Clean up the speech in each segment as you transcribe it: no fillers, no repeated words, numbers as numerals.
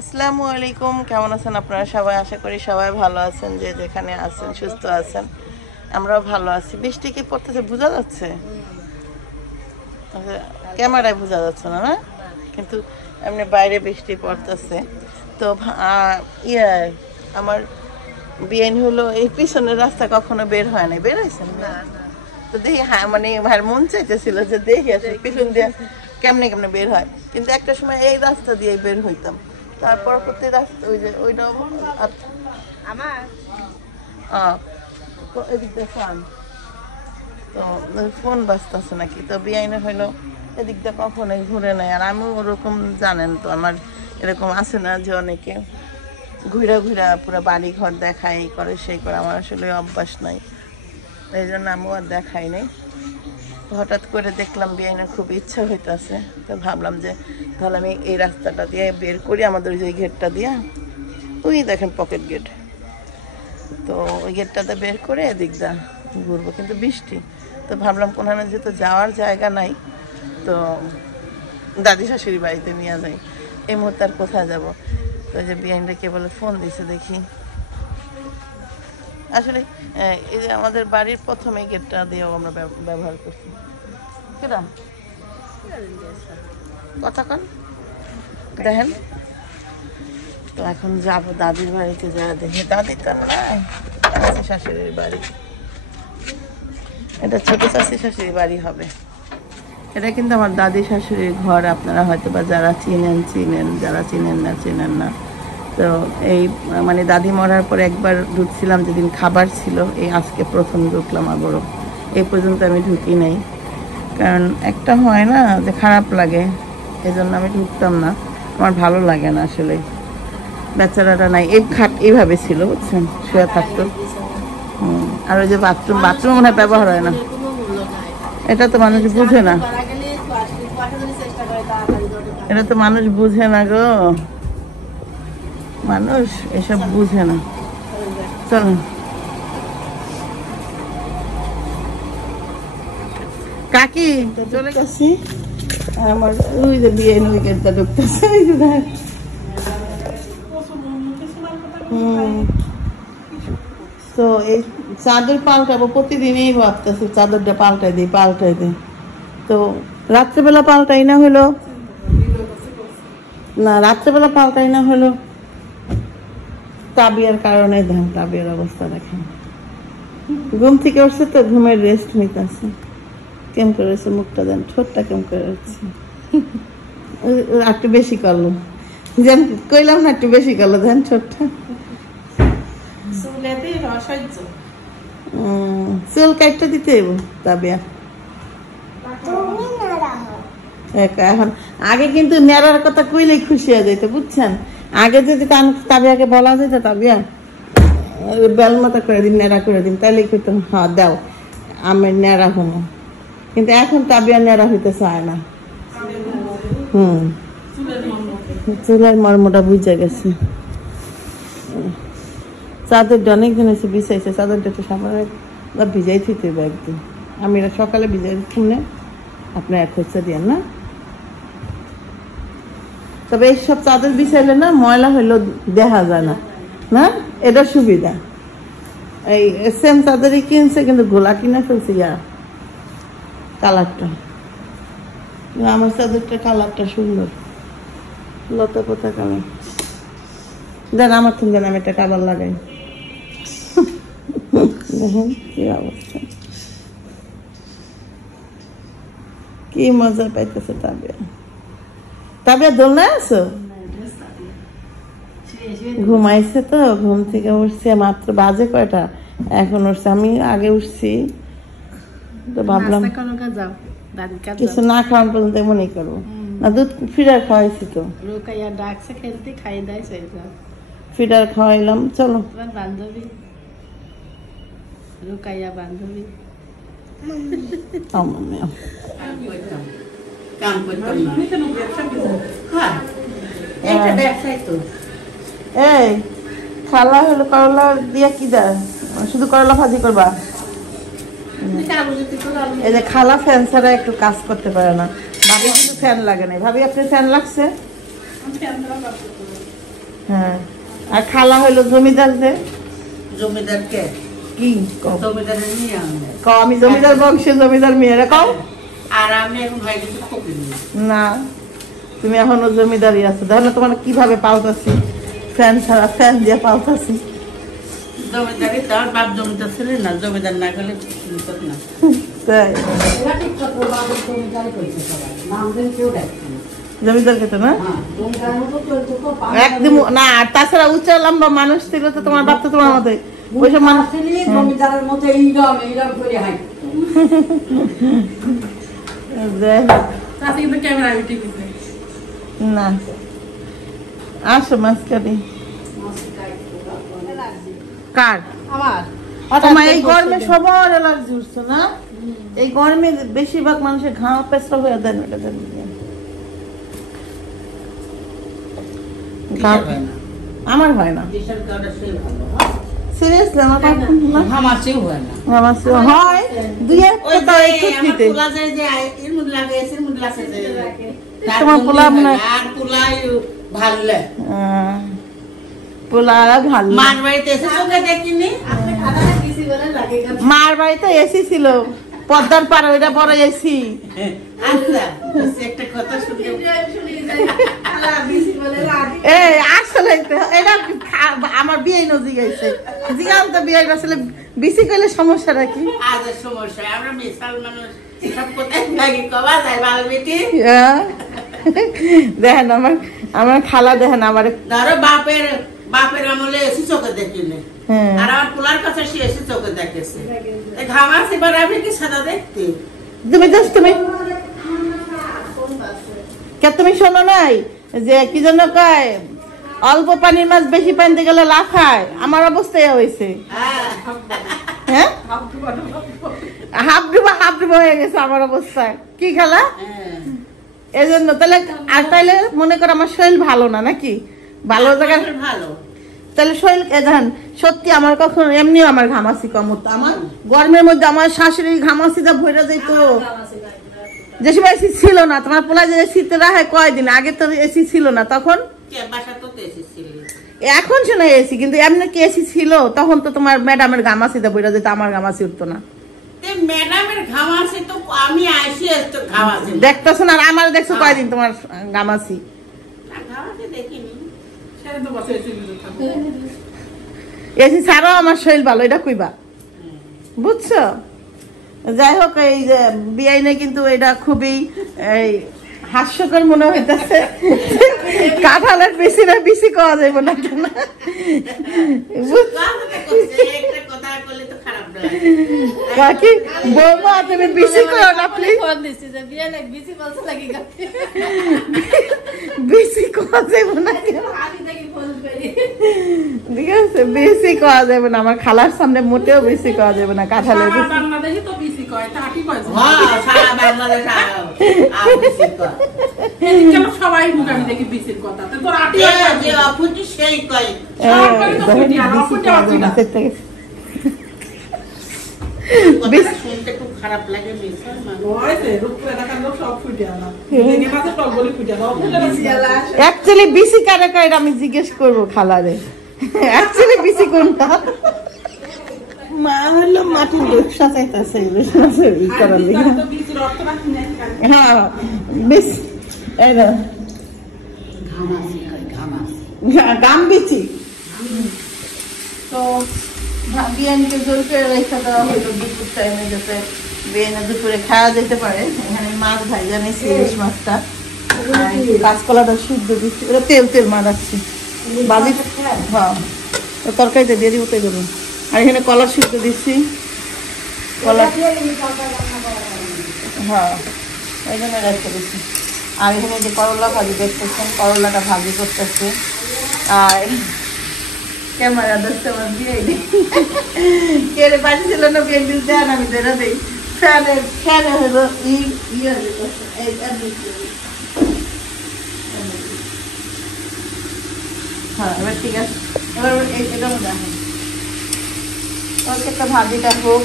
আসসালামু আলাইকুম, কেমন আছেন আপনারা সবাই? আশা করি সবাই ভালো আছেন, যে যেখানে আছেন সুস্থ আছেন। আমরাও ভালো আছি। বৃষ্টি কি পড়তেছে বোঝা যাচ্ছে? ক্যামেরায় বোঝা যাচ্ছে না, না কিন্তু এমনি বাইরে বৃষ্টি পড়তেছে। তো ইয়ে আমার বিয়ে হলো, এই পিছনের রাস্তা কখনো বের হয় না, বের হয়েছেন না? তো দেখি, হ্যাঁ মানে ভাইয়ের মন চাইতেছিল যে দেখি আসলে পিছন দিয়ে কেমনে কেমনে বের হয়, কিন্তু একটা সময় এই রাস্তা দিয়ে বের হইতাম। তারপর প্রতি রাস্তা ওই যে ওইটা আমার এদিক দিয়ে ফান, তো ফোন বাজতেছে নাকি। তো বিআইনে হইলো এদিক দিয়ে কখনোই ঘুরে নেয়। আর আমিও ওরকম, জানেন তো আমার এরকম আছে না যে অনেকে ঘুরা ঘুরা পুরো বাড়ি ঘর দেখায়, এই করে সেই করে, আমার আসলে অভ্যাস নাই, এই জন্য আমিও আর দেখাই নাই। হঠাৎ করে দেখলাম বিআইনের খুব ইচ্ছা হইতেছে, তো ভাবলাম যে তাহলে আমি এই রাস্তাটা দিয়ে বের করি, আমাদের ওই গেটটা দিয়ে, ওই দেখেন পকেট গেট, তো ওই গেটটাতে বের করে এদিকটা ঘুরবো। কিন্তু বৃষ্টি, তো ভাবলাম কোনখানে যেহেতু যাওয়ার জায়গা নাই, তো দাদি শাশুড়ি বাড়িতে নিয়ে যাই। এই মুহূর্তে আর কোথায় যাবো? তো যে বিআইনটা কে বলে ফোন দিছে দেখি। আসলে এই যে আমাদের বাড়ির প্রথম এই গেটটা দিয়েও আমরা ব্যবহার করছি। কেনা কথা কন দেখেন। তো এখন যাবো দাদির বাড়িতে, যা দেখি দাদি তো নাই, শাশুড়ির বাড়ি, এটা ছোট চাষি শাশুড়ির বাড়ি হবে। এটা কিন্তু আমার দাদি শাশুড়ির ঘর। আপনারা হয়তো বা যারা চিনেন চিনেন, যারা চিনেন না চিনেন না। তো এই মানে দাদি মরার পরে একবার ঢুকছিলাম, যেদিন খাবার ছিল, এই আজকে প্রথম ঢুকলাম আবারও। এই পর্যন্ত আমি ঢুকি নাই, কারণ একটা হয় না যে খারাপ লাগে, এই জন্য আমি ঢুকতাম না, আমার ভালো লাগে না আসলে। বেচারাটা নাই, এই খাট এইভাবে ছিল বুঝছেন, শুয়ে থাকতো। আর ওই যে বাথরুম মনে হয় ব্যবহার হয় না, এটা তো মানুষ বুঝে না, এটা তো মানুষ বুঝে না গো, মানুষ এসব বুঝে না। চলো কাকি চলে গেছি, আমার ওই যে বিয়ে উইকেটটা ঢুকতেছে। তো এই চাদর পাল্টাবো, প্রতিদিনই ভাবতেছি চাদরটা পাল্টাই দিই। তো রাত্রেবেলা পাল্টাই না হলো, রাত্রেবেলা পাল্টাই না হলো তাবিয়ার কারণে। দেখেন তাবিয়ার অবস্থা দেখেন, ঘুম থেকে উঠছে তো, ঘুমের রেস্ট নিতেছে। কেম করেছে মুখটা, দেন ঠোঁটটা কেম করে হচ্ছে, একটু বেশি করলো, যেন কইলাম না একটু বেশি করলো, দেন ঠোঁটটা। চুল কাটতে দিতে তাবিয়া এখন। আগে কিন্তু নেড়ার কথা কইলেই খুশি হয়ে যেত বুঝছেন। আগে যদি তাবিয়াকে বলা যেত, তাবিয়া বেল মতো করে দিন, নেড়া করে দিন, তাইলে কইতো হ্যাঁ দাও আমি নেড়া হবো। কিন্তু এখন তাবিয়া নেড়া হইতে চায় না। চুলের মর্মটা বুঝে গেছে। চাদরটা অনেকদিন এসে বিছাইছে, চাদরটা একটু সামনে ভিজাই থিতে একদিন, আমি সকালে ভিজাই দিচ্ছি না, আপনি এক হচ্ছে দিয়েন না। তবে এইসব চাদর বিছাইলে না ময়লা হইলেও দেখা যায় না, না এটা সুবিধা। এই সেম চাদরই কিনছে, কিন্তু গোলা কিনে ফেলছে কালারটা। আমার চাদরটা কালারটা সুন্দর, লতা পাতা কালার। দেন আমার তুমি যেন আমি একটা কাবার লাগাই, দেখেন কি অবস্থা, কি মজা পাইতেছে তাবিয়া দোলনায় আছো? ঘুমাইছে তো, ঘুম থেকে উঠছে মাত্র, বাজে কয়টা এখন উঠছে, আমি আগে উঠছি। তো ভাবলাম কিছু না খাওয়ান পর্যন্ত এমনই করবো না, দুধ ফিডার খাওয়াইছি তো, ফিডার খাওয়াইলাম। চলো বান্ধবী রুকাইয়া বান্ধবী এই খালা হলো করলা দিয়া কি দা, শুধু করলা ভাজি করবা? এই যে খালা ফ্যান ছাড়া একটু কাজ করতে পারে না। ভাবি কিন্তু ফ্যান লাগে না। ভাবি আপনার ফ্যান লাগছে? হ্যাঁ আর খালা হইলো জমিদার যে জমিদার কে কি জমিদারের নিয়ে আমি জমিদার বংশে জমিদার মেয়েরা কও আর আমি এখন ভাই কিছু খোকি না তুমি এখনো জমিদারি আছো দেখো না তোমার কিভাবে পালতাছি ফ্যান ছাড়া ফ্যান দিয়ে পালতাছি জমিদারি তার বাপ জমিদার ছিলেন না জমিদার না গেলে না তাই জমিদার খেতে না একদম না আর তাছাড়া উচ্চ লম্বা মানুষ ছিল তো তোমার বাপ তো তোমার মতো ওইসব মানুষ জমিদারের মতো এইরকম করে হয় না আসো মাছ কাটি কার আমার তোমার এই গরমে সবার অ্যালার্জি উঠছে না এই গরমে বেশিরভাগ মানুষের ঘা পেছরা হয়ে দেন এটা দেন আমার হয় না সিরিয়াসলি আমার হামাসেও হয় না আমার হয় দুই একটা একটুতে তোমার পোলাপ না পোলাই ভালো লাগে পোলা ভালো মার বাড়িতে এসে চোখে দেখিনি মার বাড়িতে এসি ছিল পদ্মার পাড়ে ওইটা বড় এসি আচ্ছা একটা কথা শুনতে এই আসলে এটা আমার বিয়ে নজি গেছে জিগাম তো বিয়ে আসলে বেশি করলে সমস্যাটা কি আজ সমস্যা আমরা মিসাল মানুষ সব কোথায় লাগি কবা যায় বাল বেটি দেখেন আমার খালা দেখেন আমার ধরো বাপের আমলে এসে চোখে দেখিনি আর আমার পোলার কাছে সে এসে চোখে দেখেছে ঘামাস এবার আমি কি সাদা দেখতে তুমি শোনো নাই যে কি জন্য কয় অল্প পানির মাছ বেশি পানিতে গেলে লাফায় আমার অবস্থায় হয়েছে হ্যাঁ হাফ ডুবা হয়ে গেছে আমার অবস্থায় কি খেলা এই জন্য তাহলে আর তাইলে মনে করো আমার শরীর ভালো না নাকি ভালো জায়গায় ভালো তাহলে শরীর দেখেন সত্যি আমার কখন এমনিও আমার ঘামাসি কম হতো আমার গরমের মধ্যে আমার শাশুড়ি ঘামাসিটা ভরে যেত যে সময় এসি ছিল না তোমার পোলা যে এসিতে রাখে কয়দিন আগে তো এসি ছিল না তখন এখন শোনা এসি কিন্তু এমনি কি এসি ছিল তখন তো তোমার ম্যাডামের ঘামাসিটা ভরে যেত আমার ঘামাসি উঠতো না দেখতেছো না আর আমার দেখছো কয়দিন তোমার ঘামাসি এসি ছাড়াও আমার শরীর ভালো এটা কইবা বুঝছো যাই হোক এই যে বিআইনে কিন্তু এটা খুবই এই হাস্যকর মনে হইতেছে কাঁঠালের বেশি খাওয়া যাবে না কেন কাকি বৌমা তুমি বেশি করো না প্লিজ বেশি খাওয়া যাবে না ঠিক আছে বেশি খাওয়া যাবে না আমার খালার সামনে মোটেও বেশি খাওয়া যাবে না কাঁঠালের সবাই মুখামি দেখি বিসির কথা সেই কয় শুনতে খুব খারাপ লাগে অ্যাকচুয়ালি বিসি কারে কয় আমি জিজ্ঞেস করবো খালারে অ্যাকচুয়ালি বিসি কোনটা মা হলো মাটির রূপসা চাইতেছে হ্যাঁ বেশ গাম বিচি তো বিয়ানকে জোর করে রেখে দেওয়া হলো দুপুর টাইমে যাতে বিয়ানে দুপুরে খাওয়া যেতে পারে এখানে মাছ ভাজা নিয়েছি ইলিশ মাছটা কাঁচকলাটা শুদ্ধ দিচ্ছি ওটা তেল মারাচ্ছি বাজি হ্যাঁ তরকারিতে দিয়ে দিব তাই দেবো আর এখানে কলা শুদ্ধ দিচ্ছি কলা হ্যাঁ এই জন্য রেখে দিচ্ছি আর এখানে যে করলা ভাজি দেখতেছেন করলাটা ভাজি করতেছে আর ক্যামেরা দশটা আমার দিয়ে কে বাড়ি ছিল না বিয়ে দেন আমি ধরে দিই ফ্যানে হলো হ্যাঁ এবার ঠিক আছে এবার এটা দেখেন একটা ভাজিটা হোক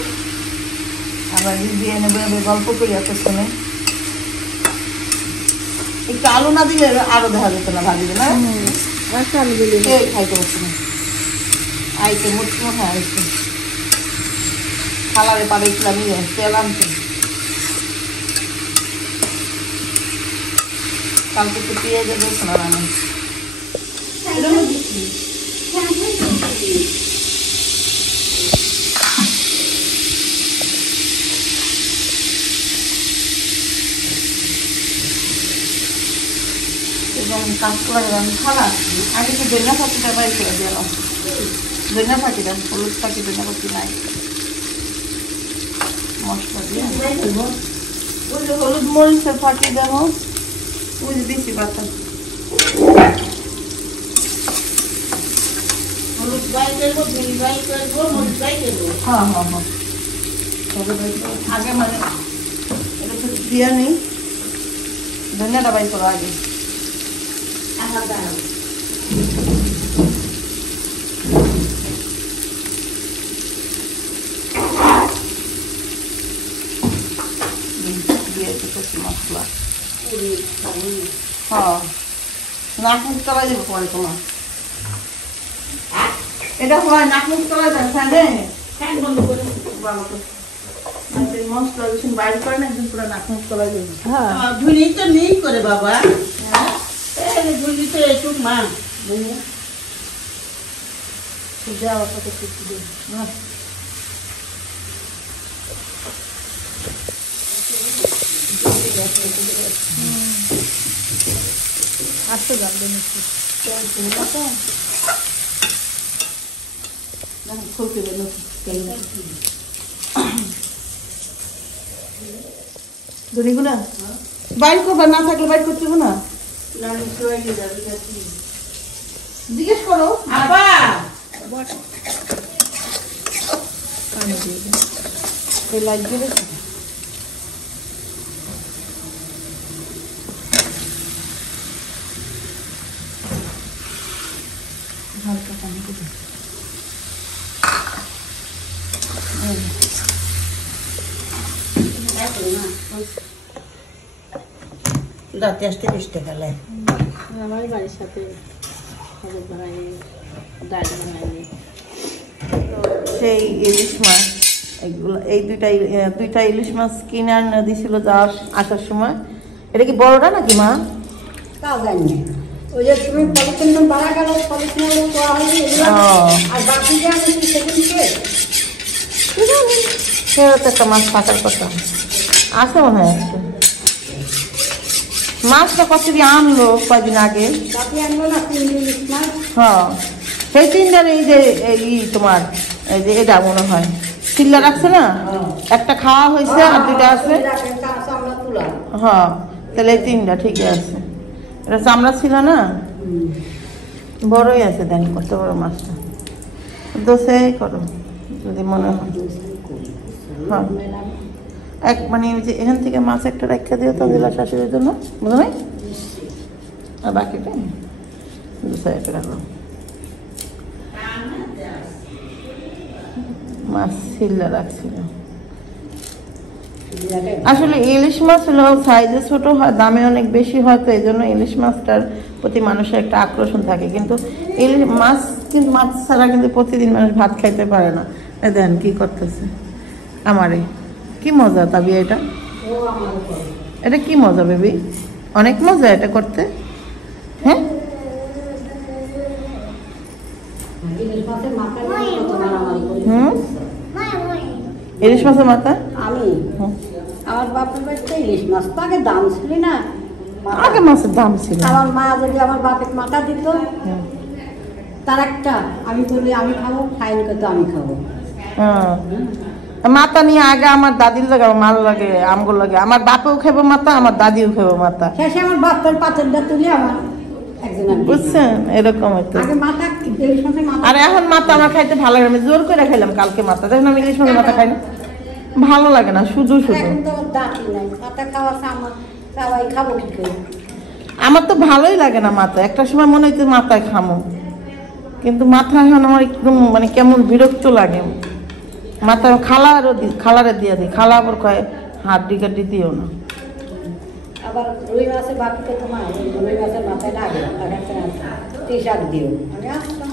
আবার দিয়ে নেবো গল্প করি এত শুনে একটু আলু না দিলে আরো দেখা যেত না ভাজিবে না বাচ্চা আলু দিলে এই খাইতে বসে না আইতে মুঠমুঠ আইতে খালারে পাড়াইছিলাম তেল আনতে কালকে তো পেঁয়াজ রসুন আনা এবং কাঁচকলা আমি খালা আগে তো ধনিয়া পাতিটা বাড়ি করে দিলাম ধনিয়া পাতিটা হলুদ পাতি ধনিয়া পাতি নাই মশলা দিয়ে হলুদ মরিচের পাতি দেবো বুঝে দিচ্ছি পাতা হলুদ বাই করবো, ঝিল বাই করবো, মরিচ বাই করবো। হ্যাঁ হ্যাঁ হ্যাঁ আগে মানে এটা তো দিয়া নেই ধনিয়াটা বাই করো আগে আমার দাঁড়াও। দিয়ে দিতেছি মশলা হ্যাঁ নাক মুখ তলায় দেবো পরে তোমার এটা হয় নাক মুখ তলায় দেন ফ্যানে ফ্যান বন্ধ করে। মশলা রসুন বাইর করে না একদিন পুরো নাক মুখ তলায় দেবো ঝুলি তো নেই করে বাবা, ঝুলি তো একটু মা দেওয়া কত কিছু দেবো আসতে যাবে নাকি খুলতে ধনিগুলা বাইর করবা না থাকলে বাইর করতে হবে না জিজ্ঞেস করো আপা লাইট দিলে হালকা পানি দেবে দাঁতে আসতে 20 টাকা লাগে। আমার বাড়ির সাথে খবর বানাইনি ডাল বানাইনি সেই ইলিশ মাছ এগুলো এই দুইটা ইলিশ মাছ কিনে আনে দিছিল যাওয়ার আসার সময় এটা কি বড়টা নাকি মা তা জানি না। ওই যে তুমি পলিথিন বাড়া গেল পলিথিন করা হয়নি এগুলো আর বাকি যে আমি সেদিনকে সেও তো একটা মাছ থাকার কথা আছে মনে হয় একটা মাছটা কত দিয়ে আনলো কয়দিন আগে বাকি আনলো না 3 দিন মাছ হ্যাঁ সেই তিনটার এই যে এই তোমার এই যে এটা মনে হয় চিল্লা রাখছে না একটা খাওয়া হয়েছে আর দুইটা আছে আমরা তুলা হ্যাঁ তাহলে এই তিনটা ঠিকই আছে এটা চামড়া ছিল না বড়ই আছে দেন কত বড় মাছটা দোষে করো যদি মনে হয় হ্যাঁ এক মানে ওই যে এখান থেকে মাছ একটা রেখে দিও তো জেলা শাশুড়ির জন্য বুঝো নাই আর বাকিটা দোষে একটা রাখো মাছ ছিল্লা রাখছিল আসলে ইলিশ মাছ হলো সাইজে ছোট হয় দামে অনেক বেশি হয় তো এই জন্য ইলিশ মাছটার প্রতি মানুষের একটা আকর্ষণ থাকে কিন্তু ইলিশ মাছ কিন্তু মাছ ছাড়া কিন্তু প্রতিদিন মানুষ ভাত খাইতে পারে না দেন কি করতেছে আমারে কি মজা তাবি এটা কি মজা বেবি অনেক মজা এটা করতে হ্যাঁ হুম ইলিশ মাছের মাথা আমি আমার বাপের বাড়িতে ইলিশ মাছ তো আগে দাম ছিল না আগে মাছের দাম ছিল আমার মা যদি আমার বাপের মাথা দিত তার একটা আমি বলি আমি খাবো ফাইন করতো আমি খাবো মাথা নিয়ে আগে আমার দাদির লাগে আমার মার লাগে আমগুলো লাগে আমার বাপেও খাবো মাথা আমার দাদিও খাবো মাথা শেষে আমার বাপের পাতেরটা তুলে আমার বুঝছেন এরকম হইতো আগে মাথা ইলিশ মাছের মাথা আর এখন মাথা আমার খাইতে ভালো লাগে আমি জোর করে খাইলাম কালকে মাথা দেখুন আমি ইলিশ মাছের মাথা খাই না ভালো লাগে না শুধু শুধু এখন তো দাঁতই নাই মাথা খাওয়া আমার সবাই খাবো কি করে আমার তো ভালোই লাগে না মাথা একটা সময় মনে হইতো মাথায় খামো কিন্তু মাথা এখন আমার একদম মানে কেমন বিরক্ত লাগে মাথা খালারে দিয়ে দিই খালা আবার কয় হাড্ডি কাড্ডি দিও না আবার রুই মাছের বাকিতে তোমার রুই মাছের মাথায় লাগে টি-শার্ট দিও আমি আসতাম।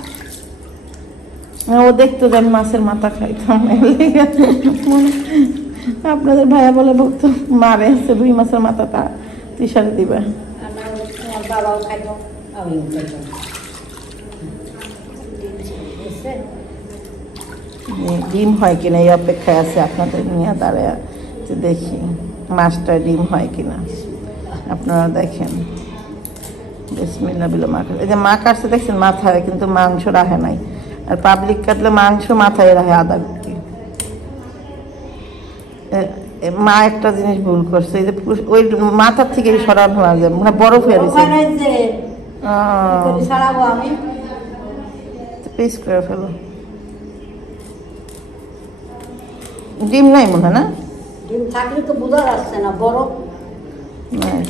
ও দেখতো যে আমি মাছের মাথা খাইতাম, আপনাদের ভাইয়া বলে বলতো মারে আছে রুই মাছের মাথা তা টি-শার্টে দিবে। তোমার বাবাও খাইত, আমিও খাইতাম। ডিম হয় কিনা এই অপেক্ষায় আছে আপনাদের নিয়ে দাঁড়ায়, যে দেখি মাছটা ডিম হয় কিনা। আপনারা দেখেন। বিসমিল্লাহ বিল মা কাটে, এই যে মা কাটছে দেখছেন মাথায়, কিন্তু মাংস রাখে নাই। আর পাবলিক কাটলে মাংস মাথায় রাখে আদা গুটি। মা একটা জিনিস ভুল করছে, এই যে ওই মাথার থেকে সরানো হয়ে যায়, মানে বরফ হয়ে গেছে। ছাড়াবো আমি পিস করে ফেলো। ডিম নাই মনে হয় না? ডিম থাকলে তো বোঝা যাচ্ছে না, বরফ নাই,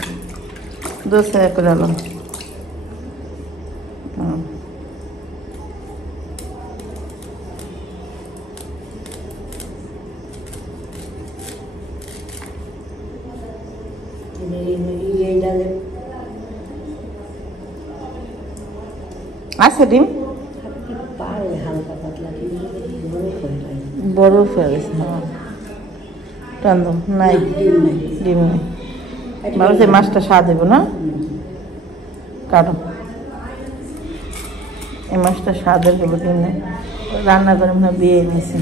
দোসা করে আলো। আছে ডিম, পারে হালকা পাতলা বরফ হয়ে গেছে। হ্যাঁ টান্দো নাই, ডিম নাই। ডিম নেই। ভালো সেই মাছটা স্বাদ দেবো না, কাটো। এই মাছটা স্বাদের হলো, ডিম নেই। রান্না করে মনে হয় বিয়ে নিয়েছে।